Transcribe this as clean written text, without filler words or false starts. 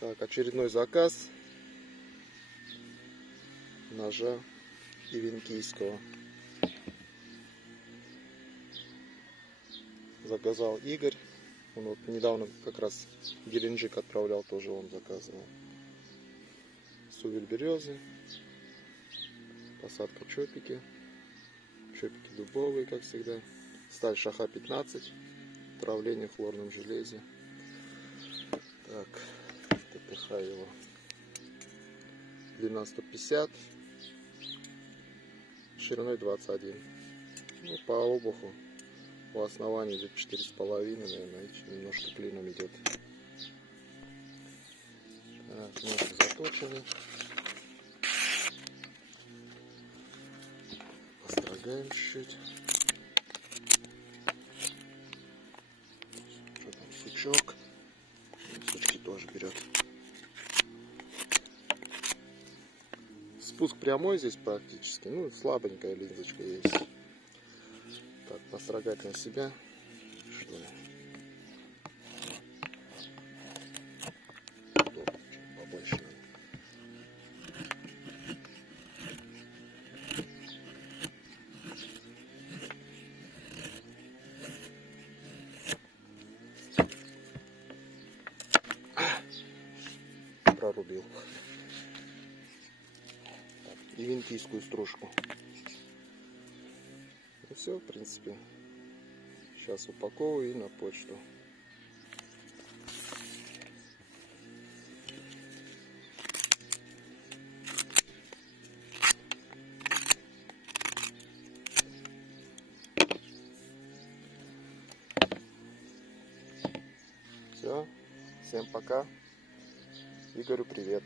Так, очередной заказ ножа ивенкийского. Заказал Игорь. Он вот недавно как раз Геленджик отправлял, тоже он заказывал. Сувель березы. Посадка чопики. Чопики дубовые, как всегда. Сталь Шаха 15. Травление в хлорном железе. Так, ТТХ его. Длина 150. Шириной 21. Ну, по обуху. По основанию идет 4,5, наверное, немножко клином идет. Так, ножик заточенный. Построгаем чуть-чуть. Что там, сучок? Сучки тоже берет. Спуск прямой здесь практически. Ну, слабенькая линзочка есть. Так, построгать на себя. Что ли? Побольше надо. Прорубил. И ивенкийскую стружку. И все, в принципе. Сейчас упаковываю и на почту. Все. Всем пока. Игорю привет.